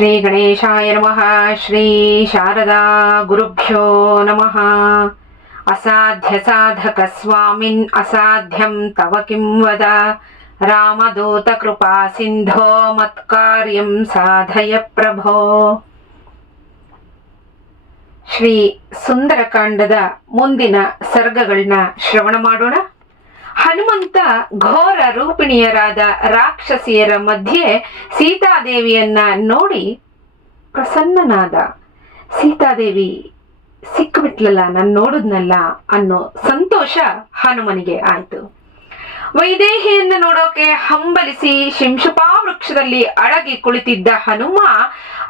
ಶ್ರೀ ಗಣೇಶಾಯ ನಮಃ ಶ್ರೀ ಶಾರದಾ ಗುರುಭ್ಯೋ ನಮಃ ಅಸಾಧ್ಯ ಸಾಧಕ ಸ್ವಾಮಿನ್ ಅಸಾಧ್ಯಂ ತವ ಕಿಂ ವದ ರಾಮದೂತ ಕೃಪಾ ಸಿಂಧೋ ಮತ್ಕಾರ್ಯಂ ಸಾಧಯ ಪ್ರಭೋ ಶ್ರೀ ಸುಂದರಕಾಂಡದ ಮುಂದಿನ ಸರ್ಗಗಳನ್ನ ಶ್ರವಣ ಮಾಡೋಣ. ಹನುಮಂತ ಘೋರ ರೂಪಿಣಿಯರಾದ ರಾಕ್ಷಸಿಯರ ಮಧ್ಯೆ ಸೀತಾದೇವಿಯನ್ನ ನೋಡಿ ಪ್ರಸನ್ನನಾದ. ಸೀತಾದೇವಿ ಸಿಕ್ಕಿಬಿಟ್ಲಲ್ಲ ನಾನು ನೋಡಿದ್ನಲ್ಲ ಅನ್ನೋ ಸಂತೋಷ ಹನುಮನಿಗೆ ಆಯ್ತು. ವೈದೇಹಿಯನ್ನು ನೋಡೋಕೆ ಹಂಬಲಿಸಿ ಶಿಂಶುಪಾ ವೃಕ್ಷದಲ್ಲಿ ಅಡಗಿ ಕುಳಿತಿದ್ದ ಹನುಮ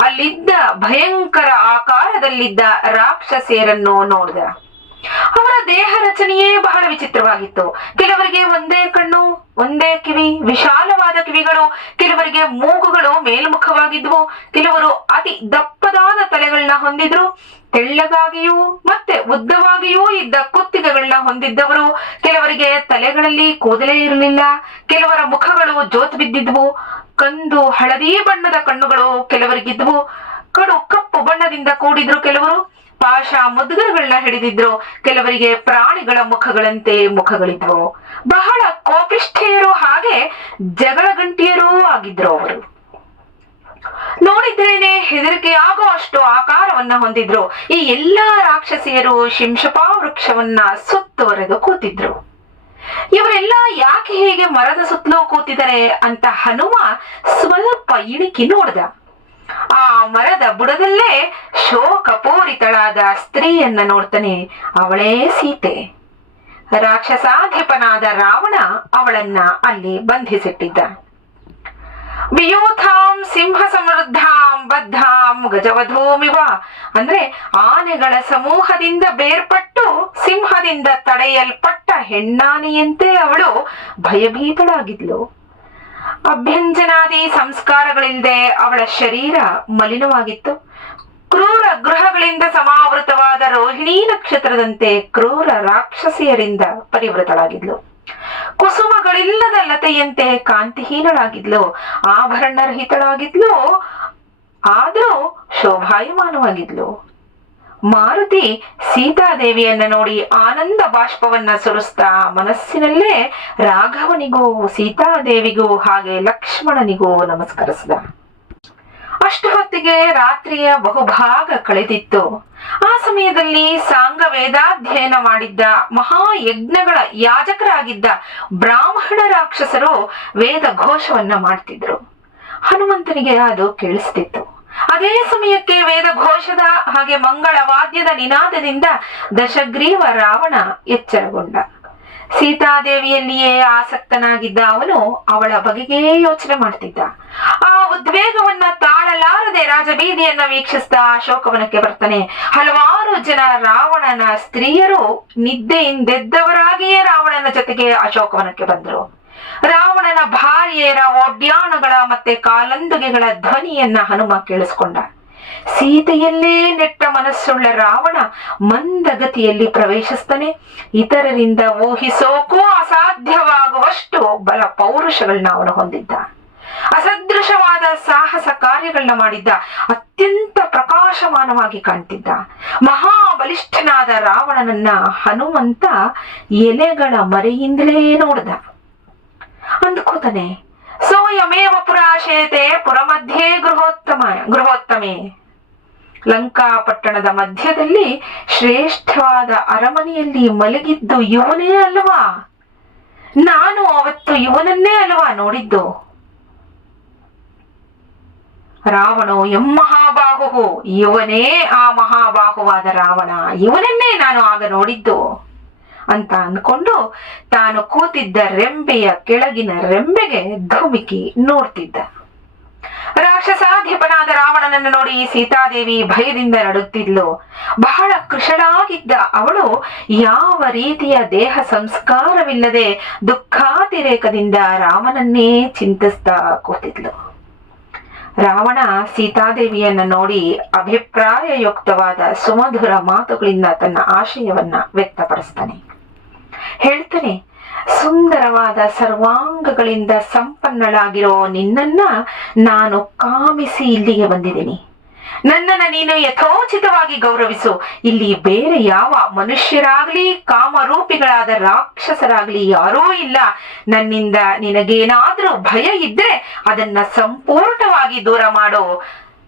ಅಲ್ಲಿದ್ದ ಭಯಂಕರ ಆಕಾರದಲ್ಲಿದ್ದ ರಾಕ್ಷಸಿಯರನ್ನು ನೋಡಿದ. ಅವರ ದೇಹ ರಚನೆಯೇ ಬಹಳ ವಿಚಿತ್ರವಾಗಿತ್ತು. ಕೆಲವರಿಗೆ ಒಂದೇ ಕಣ್ಣು, ಒಂದೇ ಕಿವಿ, ವಿಶಾಲವಾದ ಕಿವಿಗಳು, ಕೆಲವರಿಗೆ ಮೂಗುಗಳು ಮೇಲ್ಮುಖವಾಗಿದ್ವು, ಕೆಲವರು ಅತಿ ದಪ್ಪದಾದ ತಲೆಗಳನ್ನ ಹೊಂದಿದ್ರು, ತೆಳ್ಳಗಾಗಿಯೂ ಮತ್ತೆ ಉದ್ದವಾಗಿಯೂ ಇದ್ದ ಕುತ್ತಿಗೆಗಳನ್ನ ಹೊಂದಿದ್ದವರು, ಕೆಲವರಿಗೆ ತಲೆಗಳಲ್ಲಿ ಕೂದಲೇ ಇರಲಿಲ್ಲ, ಕೆಲವರ ಮುಖಗಳು ಜೋತು ಬಿದ್ದಿದ್ವು, ಕಂದು ಹಳದಿ ಬಣ್ಣದ ಕಣ್ಣುಗಳು ಕೆಲವರಿಗಿದ್ವು, ಕಡು ಕಪ್ಪು ಬಣ್ಣದಿಂದ ಕೂಡಿದ್ರು ಕೆಲವರು ಪಾಶ ಮುದ್ಗರಗಳನ್ನ ಹಿಡಿದಿದ್ರು. ಕೆಲವರಿಗೆ ಪ್ರಾಣಿಗಳ ಮುಖಗಳಂತೆ ಮುಖಗಳಿದ್ವು. ಬಹಳ ಕೋಪಿಷ್ಠೆಯರು ಹಾಗೆ ಜಗಳ ಗಂಟಿಯರೂ ಆಗಿದ್ರು ಅವರು. ನೋಡಿದ್ರೇನೆ ಹೆದರಿಕೆ ಆಗೋ ಅಷ್ಟು ಆಕಾರವನ್ನ ಹೊಂದಿದ್ರು. ಈ ಎಲ್ಲಾ ರಾಕ್ಷಸಿಯರು ಶಿಂಶಪಾ ವೃಕ್ಷವನ್ನ ಸುತ್ತುವರೆದು ಕೂತಿದ್ರು. ಇವರೆಲ್ಲ ಯಾಕೆ ಹೀಗೆ ಮರದ ಸುತ್ತಲೂ ಕೂತಿದ್ದಾರೆ ಅಂತ ಹನುಮ ಸ್ವಲ್ಪ ಇಣಿಕಿ ನೋಡ್ದ. ಆ ಮರದ ಬುಡದಲ್ಲೇ ಶೋಕಪೂರಿತಳಾದ ಸ್ತ್ರೀಯನ್ನ ನೋಡ್ತಾನೆ ಅವಳೇ ಸೀತೆ. ರಾಕ್ಷಸಾಧಿಪನಾದ ರಾವಣ ಅವಳನ್ನ ಅಲ್ಲಿ ಬಂಧಿಸಿಟ್ಟಿದ್ದ. ವಿಯೂಥಾಂ ಸಿಂಹ ಸಮೃದ್ಧಾಂ ಬದ್ಧಾಂ ಗಜವಧೂಮಿವ ಅಂದ್ರೆ ಆನೆಗಳ ಸಮೂಹದಿಂದ ಬೇರ್ಪಟ್ಟು ಸಿಂಹದಿಂದ ತಡೆಯಲ್ಪಟ್ಟ ಹೆಣ್ಣಾನೆಯಂತೆ ಅವಳು ಭಯಭೀತಳಾಗಿದ್ಲು. ಅಭ್ಯಂಜನಾದಿ ಸಂಸ್ಕಾರಗಳಿಲ್ಲದೆ ಅವಳ ಶರೀರ ಮಲಿನವಾಗಿತ್ತು. ಕ್ರೂರ ಗೃಹಗಳಿಂದ ಸಮಾವೃತವಾದ ರೋಹಿಣಿ ನಕ್ಷತ್ರದಂತೆ ಕ್ರೂರ ರಾಕ್ಷಸಿಯರಿಂದ ಪರಿವೃತಳಾಗಿದ್ಲು. ಕುಸುಮಗಳಿಲ್ಲದ ಲತೆಯಂತೆ ಕಾಂತಿಹೀನಳಾಗಿದ್ಲು. ಆಭರಣರಹಿತಳಾಗಿದ್ಲು. ಆದರೂ ಶೋಭಾಯಮಾನವಾಗಿದ್ಲು. ಮಾರುತಿ ಸೀತಾದೇವಿಯನ್ನ ನೋಡಿ ಆನಂದ ಬಾಷ್ಪವನ್ನ ಸುರಿಸ್ತಾ ಮನಸ್ಸಿನಲ್ಲೇ ರಾಘವನಿಗೂ, ಸೀತಾದೇವಿಗೂ ಹಾಗೆ ಲಕ್ಷ್ಮಣನಿಗೂ ನಮಸ್ಕರಿಸಿದ. ಅಷ್ಟು ಹೊತ್ತಿಗೆ ರಾತ್ರಿಯ ಬಹುಭಾಗ ಕಳೆದಿತ್ತು. ಆ ಸಮಯದಲ್ಲಿ ಸಾಂಗ ವೇದಾಧ್ಯಯನ ಮಾಡಿದ್ದ ಮಹಾಯಜ್ಞಗಳ ಯಾಜಕರಾಗಿದ್ದ ಬ್ರಾಹ್ಮಣ ರಾಕ್ಷಸರು ವೇದ ಘೋಷವನ್ನ ಮಾಡ್ತಿದ್ರು. ಹನುಮಂತನಿಗೆ ಅದು ಕೇಳಿಸ್ತಿತ್ತು. ಅದೇ ಸಮಯಕ್ಕೆ ವೇದ ಘೋಷದ ಹಾಗೆ ಮಂಗಳ ವಾದ್ಯದ ನಿನಾದದಿಂದ ದಶಗ್ರೀವ ರಾವಣ ಎಚ್ಚರಗೊಂಡ. ಸೀತಾದೇವಿಯಲ್ಲಿಯೇ ಆಸಕ್ತನಾಗಿದ್ದ ಅವನು ಅವಳ ಬಗೆಗೇ ಯೋಚನೆ ಮಾಡ್ತಿದ್ದ. ಆ ಉದ್ವೇಗವನ್ನ ತಾಳಲಾರದೆ ರಾಜಬೀದಿಯನ್ನ ವೀಕ್ಷಿಸ್ತಾ ಅಶೋಕವನಕ್ಕೆ ಬರ್ತಾನೆ ಹಲವಾರು ಜನ ರಾವಣನ ಸ್ತ್ರೀಯರು ನಿದ್ದೆಯಿಂದೆದ್ದವರಾಗಿಯೇ ರಾವಣನ ಜೊತೆಗೆ ಅಶೋಕವನಕ್ಕೆ ಬಂದರು. ರಾವಣನ ಭಾರ್ಯೆಯರ ಒಡ್ಯಾಣಗಳ ಮತ್ತೆ ಕಾಲಂದುಗೆಗಳ ಧ್ವನಿಯನ್ನ ಹನುಮ ಕೇಳಿಸ್ಕೊಂಡ. ಸೀತೆಯಲ್ಲೇ ನೆಟ್ಟ ಮನಸ್ಸುಳ್ಳ ರಾವಣ ಮಂದಗತಿಯಲ್ಲಿ ಪ್ರವೇಶಿಸ್ತಾನೆ. ಇತರರಿಂದ ಊಹಿಸೋಕೂ ಅಸಾಧ್ಯವಾಗುವಷ್ಟು ಬಲ ಪೌರುಷಗಳನ್ನ ಅವನು ಹೊಂದಿದ್ದ. ಅಸದೃಶವಾದ ಸಾಹಸ ಕಾರ್ಯಗಳನ್ನ ಮಾಡಿದ್ದ. ಅತ್ಯಂತ ಪ್ರಕಾಶಮಾನವಾಗಿ ಕಾಣ್ತಿದ್ದ. ಮಹಾಬಲಿಷ್ಠನಾದ ರಾವಣನನ್ನ ಹನುಮಂತ ಎಲೆಗಳ ಮರೆಯಿಂದಲೇ ನೋಡ್ದ. ಅಂದ್ಕೋತಾನೆ ಸೋಯಮೇವ ಪುರಾಶೇತೆ ಪುರಮಧ್ಯೆ ಗೃಹೋತ್ತಮ ಗೃಹೋತ್ತಮೆ. ಲಂಕಾ ಪಟ್ಟಣದ ಮಧ್ಯದಲ್ಲಿ ಶ್ರೇಷ್ಠವಾದ ಅರಮನೆಯಲ್ಲಿ ಮಲಗಿದ್ದು ಇವನೇ ಅಲ್ವಾ? ನಾನು ಅವತ್ತು ಇವನನ್ನೇ ಅಲ್ವಾ ನೋಡಿದ್ದು? ರಾವಣೋ ಎಂ ಮಹಾಬಾಹು ಇವನೇ ಆ ಮಹಾಬಾಹುವಾದ ರಾವಣ. ಇವನನ್ನೇ ನಾನು ಆಗ ನೋಡಿದ್ದು. ಅಂತ ಅಂದ್ಕೊಂಡು ತಾನು ಕೂತಿದ್ದ ರೆಂಬೆಯ ಕೆಳಗಿನ ರೆಂಬೆಗೆ ಧುಮುಕಿ ನೋಡ್ತಿದ್ದ. ರಾಕ್ಷಸಾಧಿಪನಾದ ರಾವಣನನ್ನು ನೋಡಿ ಸೀತಾದೇವಿ ಭಯದಿಂದ ನಡುತ್ತಿದ್ಲು. ಬಹಳ ಕೃಶಳಾಗಿದ್ದ ಅವಳು ಯಾವ ರೀತಿಯ ದೇಹ ಸಂಸ್ಕಾರವಿಲ್ಲದೆ ದುಃಖಾತಿರೇಕದಿಂದ ರಾಮನನ್ನೇ ಚಿಂತಿಸ್ತಾ ಕೂತಿದ್ಲು. ರಾವಣ ಸೀತಾದೇವಿಯನ್ನ ನೋಡಿ ಅಭಿಪ್ರಾಯಯುಕ್ತವಾದ ಸುಮಧುರ ಮಾತುಗಳಿಂದ ತನ್ನ ಆಶಯವನ್ನ ವ್ಯಕ್ತಪಡಿಸ್ತಾನೆ. ಹೇಳ್ತಾನೆ, ಸುಂದರವಾದ ಸರ್ವಾಂಗಗಳಿಂದ ಸಂಪನ್ನಳಾಗಿರೋ ನಿನ್ನನ್ನ ನಾನು ಕಾಮಿಸಿ ಇಲ್ಲಿಗೆ ಬಂದಿದ್ದೀನಿ. ನನ್ನನ್ನ ನೀನು ಯಥೋಚಿತವಾಗಿ ಗೌರವಿಸು. ಇಲ್ಲಿ ಬೇರೆ ಯಾವ ಮನುಷ್ಯರಾಗ್ಲಿ, ಕಾಮರೂಪಿಗಳಾದ ರಾಕ್ಷಸರಾಗ್ಲಿ ಯಾರೂ ಇಲ್ಲ. ನನ್ನಿಂದ ನಿನಗೇನಾದ್ರೂ ಭಯ ಇದ್ರೆ ಅದನ್ನ ಸಂಪೂರ್ಣವಾಗಿ ದೂರ ಮಾಡು.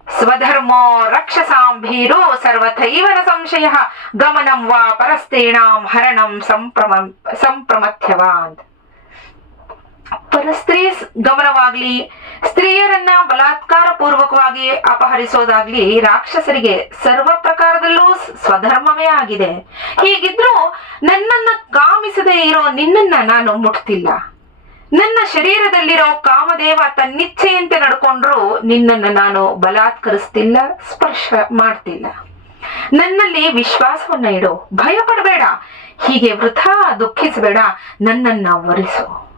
ಸ್ವಧರ್ಮೋ ರಕ್ಷಸಾಂಭೀರೋ ಸರ್ವಥೈವನ ಸಂಶಯ ಗಮನಂ ವಾ ಪರಸ್ತ್ರೀಣಾಂ ಹರಣಂ ಸಂಪ್ರಮ ಸಂಪ್ರಮಥ್ಯವ ಪರಸ್ತ್ರೀ ಗಮನವಾಗ್ಲಿ ಸ್ತ್ರೀಯರನ್ನ ಬಲಾತ್ಕಾರ ಪೂರ್ವಕವಾಗಿ ಅಪಹರಿಸೋದಾಗ್ಲಿ ರಾಕ್ಷಸರಿಗೆ ಸರ್ವ ಪ್ರಕಾರದಲ್ಲೂ ಸ್ವಧರ್ಮವೇ ಆಗಿದೆ. ಹೀಗಿದ್ರೂ ನನ್ನನ್ನ ಕಾಮಿಸದೇ ಇರೋ ನಿನ್ನನ್ನ ನಾನು ಮುಟ್ತಿಲ್ಲ. ನನ್ನ ಶರೀರದಲ್ಲಿರೋ ಕಾಮದೇವ ತನ್ನಿಚ್ಛೆಯಂತೆ ನಡ್ಕೊಂಡ್ರು, ನಿನ್ನನ್ನು ನಾನು ಬಲಾತ್ಕರಿಸ್ತಿಲ್ಲ, ಸ್ಪರ್ಶ ಮಾಡ್ತಿಲ್ಲ. ನನ್ನಲ್ಲಿ ವಿಶ್ವಾಸವನ್ನ ಇಡು ಭಯ ಪಡಬೇಡ ಹೀಗೆ ವೃಥಾ ದುಃಖಿಸಬೇಡ, ನನ್ನನ್ನ ವರಿಸು.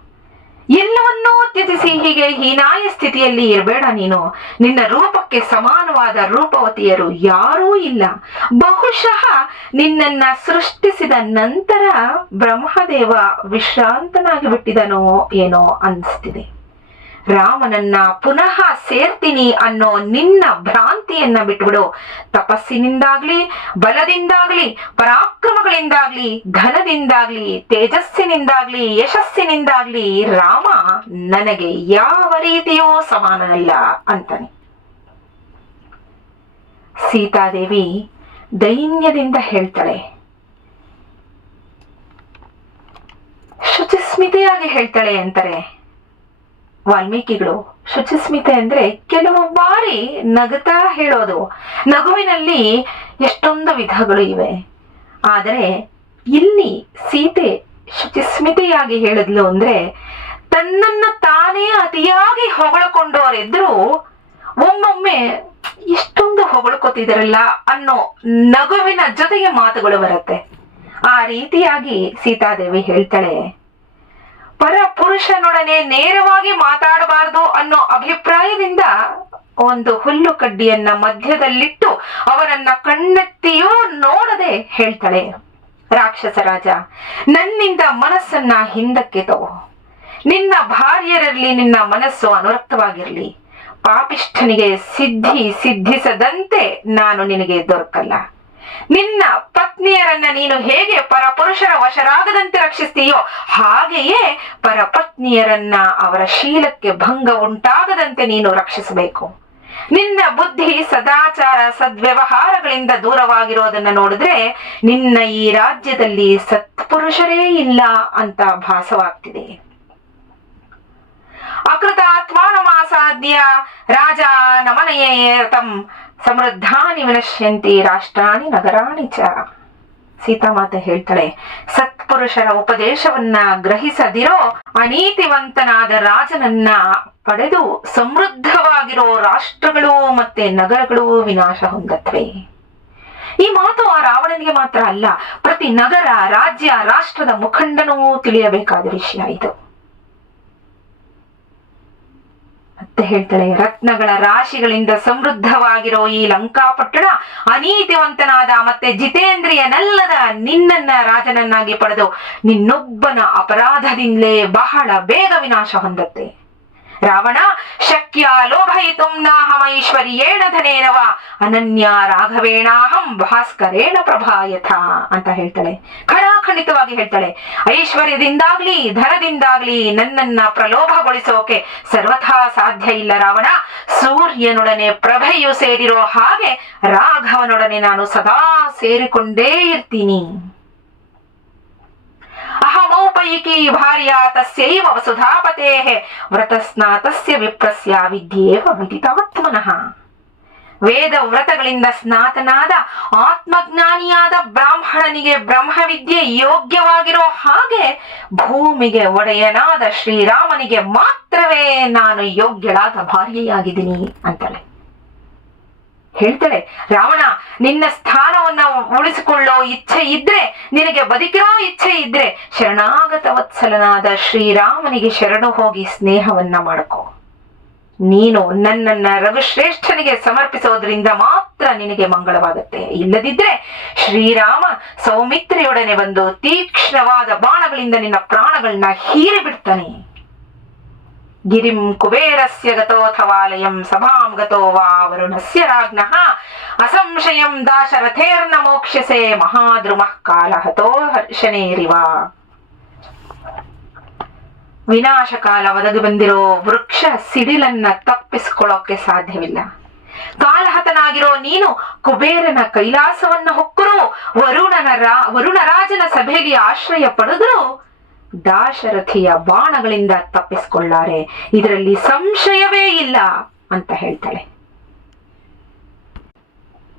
ಎಲ್ಲವನ್ನೂ ತ್ಯಜಿಸಿ ಹೀಗೆ ಹೀನಾಯ ಸ್ಥಿತಿಯಲ್ಲಿ ಇರಬೇಡ ನೀನು. ನಿನ್ನ ರೂಪಕ್ಕೆ ಸಮಾನವಾದ ರೂಪವತಿಯರು ಯಾರೂ ಇಲ್ಲ. ಬಹುಶಃ ನಿನ್ನನ್ನ ಸೃಷ್ಟಿಸಿದ ನಂತರ ಬ್ರಹ್ಮದೇವ ವಿಶ್ರಾಂತನಾಗಿ ಬಿಟ್ಟಿದನೋ ಏನೋ ಅನಿಸ್ತಿದೆ. ರಾಮನನ್ನ ಪುನಃ ಸೇರ್ತೀನಿ ಅನ್ನೋ ನಿನ್ನ ಭ್ರಾಂತಿಯನ್ನ ಬಿಟ್ಬಿಡು. ತಪಸ್ಸಿನಿಂದಾಗ್ಲಿ, ಬಲದಿಂದಾಗ್ಲಿ ಪರಾಕ್ರಮಗಳಿಂದಾಗ್ಲಿ ಧನದಿಂದಾಗ್ಲಿ, ತೇಜಸ್ಸಿನಿಂದಾಗ್ಲಿ, ಯಶಸ್ಸಿನಿಂದಾಗ್ಲಿ ರಾಮ ನನಗೆ ಯಾವ ರೀತಿಯೂ ಸಮಾನನಲ್ಲ ಅಂತಾನೆ. ಸೀತಾದೇವಿ ದೈನ್ಯದಿಂದ ಹೇಳ್ತಾಳೆ. ಶುಚಿಸ್ಮಿತೆಯಾಗಿ ಹೇಳ್ತಾಳೆ ಅಂತಾರೆ. ವಾಲ್ಮೀಕಿಗಳು, ಶುಚಿಸ್ಮಿತೆ ಅಂದ್ರೆ ಕೆಲವು ಬಾರಿ ನಗುತ್ತಾ ಹೇಳೋದು. ನಗುವಿನಲ್ಲಿ ಎಷ್ಟೊಂದು ವಿಧಗಳು ಇವೆ. ಆದರೆ ಇಲ್ಲಿ ಸೀತೆ ಶುಚಿಸ್ಮಿತೆಯಾಗಿ ಹೇಳಿದ್ಲು ಅಂದ್ರೆ, ತನ್ನನ್ನ ತಾನೇ ಅತಿಯಾಗಿ ಹೊಗಳಿಕೊಂಡವರೆದ್ರು ಒಮ್ಮೊಮ್ಮೆ ಇಷ್ಟೊಂದು ಹೊಗಳ್ಕೊತಿದಾರಲ್ಲ ಅನ್ನೋ ನಗುವಿನ ಜೊತೆಗೆ ಮಾತುಗಳು ಬರುತ್ತೆ. ಆ ರೀತಿಯಾಗಿ ಸೀತಾದೇವಿ ಹೇಳ್ತಾಳೆ ಪರ ಪುರುಷನೊಡನೆ ನೇರವಾಗಿ ಮಾತಾಡಬಾರದು ಅನ್ನೋ ಅಭಿಪ್ರಾಯದಿಂದ ಒಂದು ಹುಲ್ಲು ಕಡ್ಡಿಯನ್ನ ಮಧ್ಯದಲ್ಲಿಟ್ಟು ಅವರನ್ನ ಕಣ್ಣೆತ್ತಿಯೂ ನೋಡದೆ ಹೇಳ್ತಾಳೆ, ರಾಕ್ಷಸ ರಾಜ, ನನ್ನಿಂದ ಮನಸ್ಸನ್ನ ಹಿಂದಕ್ಕೆ ತಗೋ. ನಿನ್ನ ಭಾರ್ಯರಲ್ಲಿ ನಿನ್ನ ಮನಸ್ಸು ಅನುರಕ್ತವಾಗಿರ್ಲಿ. ಪಾಪಿಷ್ಠನಿಗೆ ಸಿದ್ಧಿ ಸಿದ್ಧಿಸದಂತೆ ನಾನು ನಿನಗೆ ದೊರಕಲ್ಲ. ನಿನ್ನ ಪತ್ನಿಯರನ್ನ ನೀನು ಹೇಗೆ ಪರಪುರುಷರ ವಶರಾಗದಂತೆ ರಕ್ಷಿಸ್ತೀಯೋ, ಹಾಗೆಯೇ ಪರಪತ್ನಿಯರನ್ನ ಅವರ ಶೀಲಕ್ಕೆ ಭಂಗ ಉಂಟಾಗದಂತೆ ನೀನು ರಕ್ಷಿಸಬೇಕು. ನಿನ್ನ ಬುದ್ಧಿ ಸದಾಚಾರ ಸದ್ವ್ಯವಹಾರಗಳಿಂದ ದೂರವಾಗಿರೋದನ್ನ ನೋಡಿದ್ರೆ ನಿನ್ನ ಈ ರಾಜ್ಯದಲ್ಲಿ ಸತ್ಪುರುಷರೇ ಇಲ್ಲ ಅಂತ ಭಾಸವಾಗ್ತಿದೆ. ಅಕೃತಾತ್ಮಾನಮಾಸಾದ್ಯ ರಾಜ ನಮನಯೇತಂ ಸಮೃದ್ಧಾನಿ ವಿನಶ್ಯಂತಿ ರಾಷ್ಟ್ರಾಣಿ ನಗರಾಣಿ ಚ. ಸೀತಾಮಾತೆ ಹೇಳ್ತಾಳೆ, ಸತ್ಪುರುಷರ ಉಪದೇಶವನ್ನ ಗ್ರಹಿಸದಿರೋ ಅನೀತಿವಂತನಾದ ರಾಜನನ್ನ ಪಡೆದು ಸಮೃದ್ಧವಾಗಿರೋ ರಾಷ್ಟ್ರಗಳು ಮತ್ತೆ ನಗರಗಳು ವಿನಾಶ ಹೊಂದತ್ವೆ. ಈ ಮಾತು ಆ ರಾವಣನಿಗೆ ಮಾತ್ರ ಅಲ್ಲ, ಪ್ರತಿ ನಗರ, ರಾಜ್ಯ, ರಾಷ್ಟ್ರದ ಮುಖಂಡನೂ ತಿಳಿಯಬೇಕಾದ ವಿಷಯ ಇದು. ಮತ್ತೆ ಹೇಳ್ತಾಳೆ, ರತ್ನಗಳ ರಾಶಿಗಳಿಂದ ಸಮೃದ್ಧವಾಗಿರೋ ಈ ಲಂಕಾಪಟ್ಟಣ ಅನೀತಿವಂತನಾದ ಮತ್ತೆ ಜಿತೇಂದ್ರಿಯನಲ್ಲದ ನಿನ್ನನ್ನ ರಾಜನನ್ನಾಗಿ ಪಡೆದು ನಿನ್ನೊಬ್ಬನ ಅಪರಾಧದಿಂದಲೇ ಬಹಳ ಬೇಗ ವಿನಾಶ ಹೊಂದತ್ತೆ. ರಾವಣ ಶಕ್ಯ ಲೋಭಯಿತು ನಾಹಮೈಶ್ವರ್ಯೇಣ ಧನೇನವ, ಅನನ್ಯ ರಾಘವೇಣಾಹಂ ಭಾಸ್ಕರೇಣ ಪ್ರಭಾಯಥ ಅಂತ ಹೇಳ್ತಾಳೆ. ಖಡಾಖಂಡಿತವಾಗಿ ಹೇಳ್ತಾಳೆ. ಐಶ್ವರ್ಯದಿಂದಾಗ್ಲಿ, ಧನದಿಂದಾಗ್ಲಿ ನನ್ನನ್ನ ಪ್ರಲೋಭಗೊಳಿಸೋಕೆ ಸರ್ವಥಾ ಸಾಧ್ಯ ಇಲ್ಲ ರಾವಣ. ಸೂರ್ಯನೊಡನೆ ಪ್ರಭೆಯು ಸೇರಿರೋ ಹಾಗೆ ರಾಘವನೊಡನೆ ನಾನು ಸದಾ ಸೇರಿಕೊಂಡೇ ಇರ್ತೀನಿ. ಅಹಮೌಪೈಕಿ ಭಾರ್ಯ ತಸ್ಯೈವ ವಸುಧಾಪತೆ ವ್ರತಸ್ನಾತಸ್ಯ ವಿಪ್ರಸ್ಯ ವಿದ್ಯೇವ ವಿದಿತಾತ್ಮನಃ ವೇದ ವ್ರತಗಳಿಂದ ಸ್ನಾತನಾದ ಆತ್ಮಜ್ಞಾನಿಯಾದ ಬ್ರಾಹ್ಮಣನಿಗೆ ಬ್ರಹ್ಮವಿದ್ಯೆ ಯೋಗ್ಯವಾಗಿರೋ ಹಾಗೆ ಭೂಮಿಗೆ ಒಡೆಯನಾದ ಶ್ರೀರಾಮನಿಗೆ ಮಾತ್ರವೇ ನಾನು ಯೋಗ್ಯಳಾದ ಭಾರ್ಯೆಯಾಗಿದ್ದೀನಿ ಅಂತಾಳೆ. ಹೇಳ್ತಾಳೆ ರಾವಣ, ನಿನ್ನ ಸ್ಥಾನವನ್ನ ಉಳಿಸಿಕೊಳ್ಳೋ ಇಚ್ಛೆ ಇದ್ರೆ, ನಿನಗೆ ಬದುಕಿರೋ ಇಚ್ಛೆ ಇದ್ರೆ, ಶರಣಾಗತ ವತ್ಸಲನಾದ ಶ್ರೀರಾಮನಿಗೆ ಶರಣು ಹೋಗಿ ಸ್ನೇಹವನ್ನ ಮಾಡ್ಕೋ. ನೀನು ನನ್ನನ್ನ ರಘುಶ್ರೇಷ್ಠನಿಗೆ ಸಮರ್ಪಿಸೋದ್ರಿಂದ ಮಾತ್ರ ನಿನಗೆ ಮಂಗಳವಾಗುತ್ತೆ. ಇಲ್ಲದಿದ್ರೆ ಶ್ರೀರಾಮ ಸೌಮಿತ್ರಿಯೊಡನೆ ಬಂದು ತೀಕ್ಷ್ಣವಾದ ಬಾಣಗಳಿಂದ ನಿನ್ನ ಪ್ರಾಣಗಳನ್ನ ಹೀರಿ ಬಿಡ್ತಾನೆ ಗಿರಿಂ ಕುಬೇರಸ್ಯ ಗತೋಥವಾಲಯಂ ಸಭಾಂ ಗತೋ ವಾ ವರುಣಸ್ಯ ರಾಜ್ಞಃ ಅಸಂಶಯಂ ದಾಶರಥೇರ್ನ ಮೋಕ್ಷ್ಯಸೆ ಮಹಾದ್ರುಮಃ ಕಾಲಹತೋ ಹರ್ಷನೇರಿವ ವಿನಾಶಕಾಲ ಒದಗಿ ಬಂದಿರೋ ವೃಕ್ಷ ಸಿಡಿಲನ್ನ ತಪ್ಪಿಸ್ಕೊಳ್ಳೋಕೆ ಸಾಧ್ಯವಿಲ್ಲ ಕಾಲಹತನಾಗಿರೋ ನೀನು ಕುಬೇರನ ಕೈಲಾಸವನ್ನ ಹೊಕ್ಕರು, ವರುಣನ ರಾ, ವರುಣರಾಜನ ಸಭೆಗೆ ಆಶ್ರಯ ಪಡೆದ್ರು। ದಾಶರಥಿಯ ಬಾಣಗಳಿಂದ ತಪ್ಪಿಸಿಕೊಳ್ಳಾರೆ. ಇದರಲ್ಲಿ ಸಂಶಯವೇ ಇಲ್ಲ ಅಂತ ಹೇಳ್ತಾಳೆ.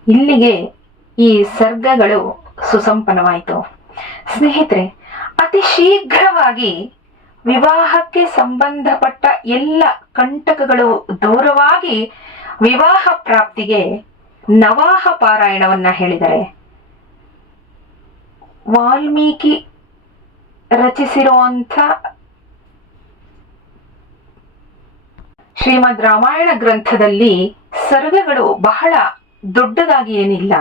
ಇಲ್ಲಿಗೆ ಈ ಸರ್ಗಗಳು ಸುಸಂಪನ್ನವಾಯಿತು. ಸ್ನೇಹಿತರೆ, ಅತಿ ಶೀಘ್ರವಾಗಿ ವಿವಾಹಕ್ಕೆ ಸಂಬಂಧಪಟ್ಟ ಎಲ್ಲ ಕಂಟಕಗಳು ದೂರವಾಗಿ ವಿವಾಹ ಪ್ರಾಪ್ತಿಗೆ ನವಾಹ ಪಾರಾಯಣವನ್ನ ಹೇಳಿದರೆ. ವಾಲ್ಮೀಕಿ ರಚಿಸಿರುವಂಥ ಶ್ರೀಮದ್ ರಾಮಾಯಣ ಗ್ರಂಥದಲ್ಲಿ ಸರ್ಗಗಳು ಬಹಳ ದೊಡ್ಡದಾಗಿ ಏನಿಲ್ಲ.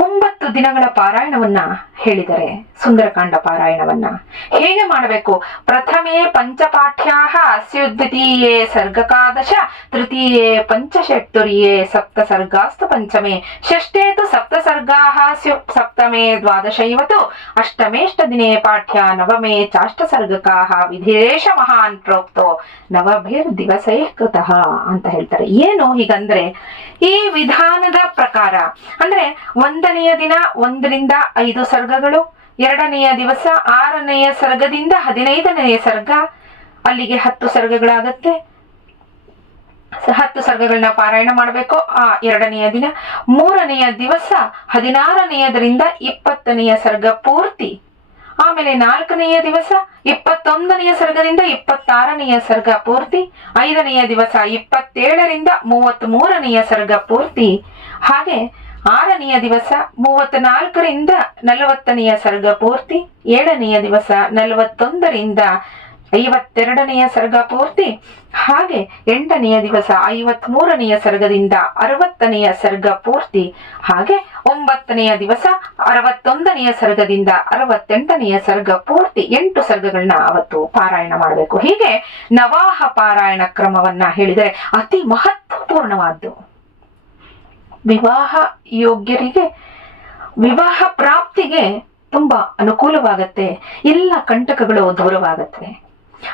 ಒಂಬತ್ತು ದಿನಗಳ ಪಾರಾಯಣವನ್ನ ಹೇಳಿದರೆ ಸುಂದರಕಾಂಡ ಪಾರಾಯಣವನ್ನ ಹೇಗೆ ಮಾಡಬೇಕು? ಪ್ರಥಮೇ ಪಂಚಪಾಠ್ಯಾಹ ಅಸ್ಯು ದ್ವಿತೀಯೇ ಸರ್ಗಕಾದಶ, ತೃತೀಯೇ ಪಂಚಷಟ್ಟುರ್ಯೇ ಸಪ್ತ ಸರ್ಗಾಸ್ತು ಪಂಚಮೇ. ಷಷ್ಠೇ ತು ಸಪ್ತ ಸರ್ಗಾಹ ಸ್ಯು ಸಪ್ತಮೇ ದ್ವಾದಶೈವತು, ಅಷ್ಟಮೇಷ್ಟ ದಿನೇ ಪಾಠ್ಯ, ನವಮೇ ಚಾಷ್ಟ ಸರ್ಗಕಾಹ ವಿಧೇಶ ಮಹಾನ್ ಪ್ರೋಕ್ತೋ, ನವಭಿರ್ ದಿವಸೈ ಕೃತಃ ಅಂತ ಹೇಳ್ತಾರೆ. ಏನು ಹೀಗಂದ್ರೆ ಈ ವಿಧಾನದ ಪ್ರಕಾರ, ಅಂದ್ರೆ ಒಂದನೆಯ ದಿನ ಒಂದರಿಂದ ಐದು ಸರ್ಗಗಳು, ಎರಡನೆಯ ದಿವಸ ಆರನೆಯ ಸರ್ಗದಿಂದ ಹದಿನೈದನೆಯ ಸರ್ಗ. ಅಲ್ಲಿಗೆ ಹತ್ತು ಸರ್ಗಗಳಾಗತ್ತೆ. ಹತ್ತು ಸರ್ಗಗಳನ್ನ ಪಾರಾಯಣ ಮಾಡಬೇಕು ಆ ಎರಡನೆಯ ದಿನ. ಮೂರನೆಯ ದಿವಸ ಹದಿನಾರನೆಯದರಿಂದ ಇಪ್ಪತ್ತನೆಯ ಸರ್ಗ ಪೂರ್ತಿ. ಆಮೇಲೆ ನಾಲ್ಕನೆಯ ದಿವಸ ಇಪ್ಪತ್ತೊಂದನೆಯ ಸರ್ಗದಿಂದ ಇಪ್ಪತ್ತಾರನೆಯ ಸರ್ಗ ಪೂರ್ತಿ. ಐದನೆಯ ದಿವಸ ಇಪ್ಪತ್ತೇಳರಿಂದ ಮೂವತ್ತ್ ಮೂರನೆಯ ಸರ್ಗ ಪೂರ್ತಿ. ಹಾಗೆ ಆರನೆಯ ದಿವಸ ಮೂವತ್ನಾಲ್ಕರಿಂದ ನಲವತ್ತನೆಯ ಸರ್ಗ ಪೂರ್ತಿ, ಏಳನೆಯ ದಿವಸ ನಲವತ್ತೊಂದರಿಂದ ಐವತ್ತೆರಡನೆಯ ಸರ್ಗ ಪೂರ್ತಿ, ಹಾಗೆ ಎಂಟನೆಯ ದಿವಸ ಐವತ್ ಮೂರನೆಯ ಸರ್ಗದಿಂದ ಅರವತ್ತನೆಯ ಸರ್ಗ ಪೂರ್ತಿ, ಹಾಗೆ ಒಂಬತ್ತನೆಯ ದಿವಸ ಅರವತ್ತೊಂದನೆಯ ಸರ್ಗದಿಂದ ಅರವತ್ತೆಂಟನೆಯ ಸರ್ಗ ಪೂರ್ತಿ ಎಂಟು ಸರ್ಗಗಳನ್ನ ಅವತ್ತು ಪಾರಾಯಣ ಮಾಡಬೇಕು. ಹೀಗೆ ನವಾಹ ಪಾರಾಯಣ ಕ್ರಮವನ್ನ ಹೇಳಿದರೆ ಅತಿ ಮಹತ್ವಪೂರ್ಣವಾದ್ದು. ವಿವಾಹ ಯೋಗ್ಯರಿಗೆ, ವಿವಾಹ ಪ್ರಾಪ್ತಿಗೆ ತುಂಬಾ ಅನುಕೂಲವಾಗತ್ತೆ. ಎಲ್ಲ ಕಂಟಕಗಳು ದೂರವಾಗತ್ತೆ.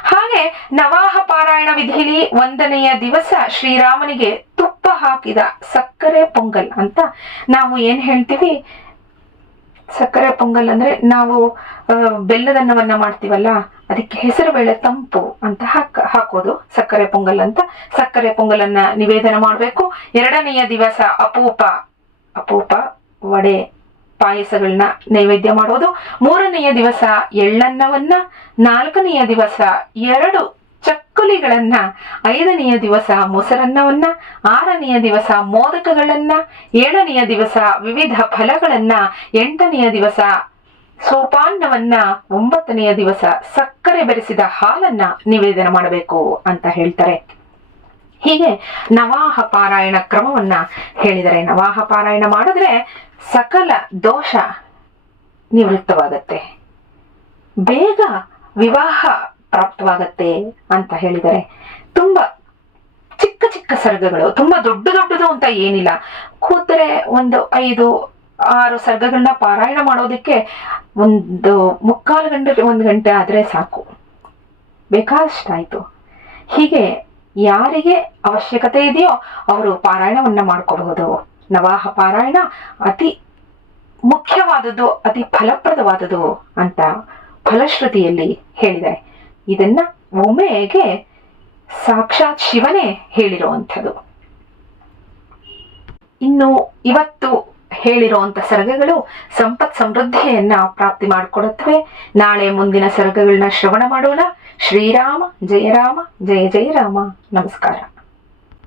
ಹಾಗೆ ನವಾಹ ಪಾರಾಯಣ ವಿಧಿಲಿ ಒಂದನೆಯ ದಿವಸ ಶ್ರೀರಾಮನಿಗೆ ತುಪ್ಪ ಹಾಕಿದ ಸಕ್ಕರೆ ಪೊಂಗಲ್ ಅಂತ ನಾವು ಏನ್ ಹೇಳ್ತೀವಿ? ಸಕ್ಕರೆ ಪೊಂಗಲ್ ಅಂದ್ರೆ ನಾವು ಬೆಲ್ಲದನ್ನವನ್ನ ಮಾಡ್ತೀವಲ್ಲ? ಅದಕ್ಕೆ ಹೆಸರುಬೇಳೆ ತಂಪು ಅಂತ ಹಾಕ, ಹಾಕೋದು. ಸಕ್ಕರೆ ಪೊಂಗಲ್ ಅಂತ. ಸಕ್ಕರೆ ಪೊಂಗಲನ್ನ ನಿವೇದನ ಮಾಡಬೇಕು. ಎರಡನೆಯ ದಿವಸ ಅಪೂಪ ಅಪೂಪ ವಡೆ ಪಾಯಸಗಳನ್ನ ನೈವೇದ್ಯ ಮಾಡೋದು. ಮೂರನೆಯ ದಿವಸ ಎಳ್ಳನ್ನವನ್ನ. ನಾಲ್ಕನೆಯ ದಿವಸ ಎರಡು ಚಕ್ಕುಲಿಗಳನ್ನ. ಐದನೆಯ ದಿವಸ ಮೊಸರನ್ನವನ್ನ. ಆರನೆಯ ದಿವಸ ಮೋದಕಗಳನ್ನ. ಏಳನೆಯ ದಿವಸ ವಿವಿಧ ಫಲಗಳನ್ನ. ಎಂಟನೆಯ ದಿವಸ ಸೋಪಾನ್ನವನ್ನ ಒಂಬತ್ತನೆಯ ದಿವಸ ಸಕ್ಕರೆ ಬೆರೆಸಿದ ಹಾಲನ್ನ ನಿವೇದನ ಮಾಡಬೇಕು ಅಂತ ಹೇಳ್ತಾರೆ. ಹೀಗೆ ನವಾಹ ಪಾರಾಯಣ ಕ್ರಮವನ್ನ ಹೇಳಿದರೆ, ನವಾಹ ಪಾರಾಯಣ ಮಾಡಿದ್ರೆ ಸಕಲ ದೋಷ ನಿವೃತ್ತವಾಗತ್ತೆ. ಬೇಗ ವಿವಾಹ ಪ್ರಾಪ್ತವಾಗತ್ತೆ ಅಂತ ಹೇಳಿದರೆ ತುಂಬಾ ಚಿಕ್ಕ ಚಿಕ್ಕ ಸರ್ಗಗಳು, ತುಂಬಾ ದೊಡ್ಡ ದೊಡ್ಡದು ಅಂತ ಏನಿಲ್ಲ. ಕೂತರೆ ಒಂದು ಐದು ಆರು ಸರ್ಗಗಳನ್ನ ಪಾರಾಯಣ ಮಾಡೋದಕ್ಕೆ ಒಂದು ಮುಕ್ಕಾಲು ಗಂಟೆ ಒಂದು ಗಂಟೆ ಆದ್ರೆ ಸಾಕು. ಬೇಕಾದಷ್ಟಾಯಿತು. ಹೀಗೆ ಯಾರಿಗೆ ಅವಶ್ಯಕತೆ ಇದೆಯೋ ಅವರು ಪಾರಾಯಣವನ್ನ ಮಾಡ್ಕೋಬಹುದು. ನವಾಹ ಪಾರಾಯಣ ಅತಿ ಮುಖ್ಯವಾದದ್ದು, ಅತಿ ಫಲಪ್ರದವಾದದ್ದು ಅಂತ ಫಲಶ್ರುತಿಯಲ್ಲಿ ಹೇಳಿದ್ದಾರೆ. ಇದನ್ನ ಒಮ್ಮೆಗೆ ಸಾಕ್ಷಾತ್ ಶಿವನೇ ಹೇಳಿರುವಂಥದ್ದು. ಇನ್ನು ಇವತ್ತು ಹೇಳಿರುವಂತ ಸರಗಗಳು ಸಂಪತ್ ಸಮೃದ್ಧಿಯನ್ನ ಪ್ರಾಪ್ತಿ ಮಾಡಿಕೊಡುತ್ತವೆ. ನಾಳೆ ಮುಂದಿನ ಸರ್ಗಗಳನ್ನ ಶ್ರವಣ ಮಾಡೋಣ. ಶ್ರೀರಾಮ ಜಯರಾಮ ಜಯ ಜಯರಾಮ ನಮಸ್ಕಾರ.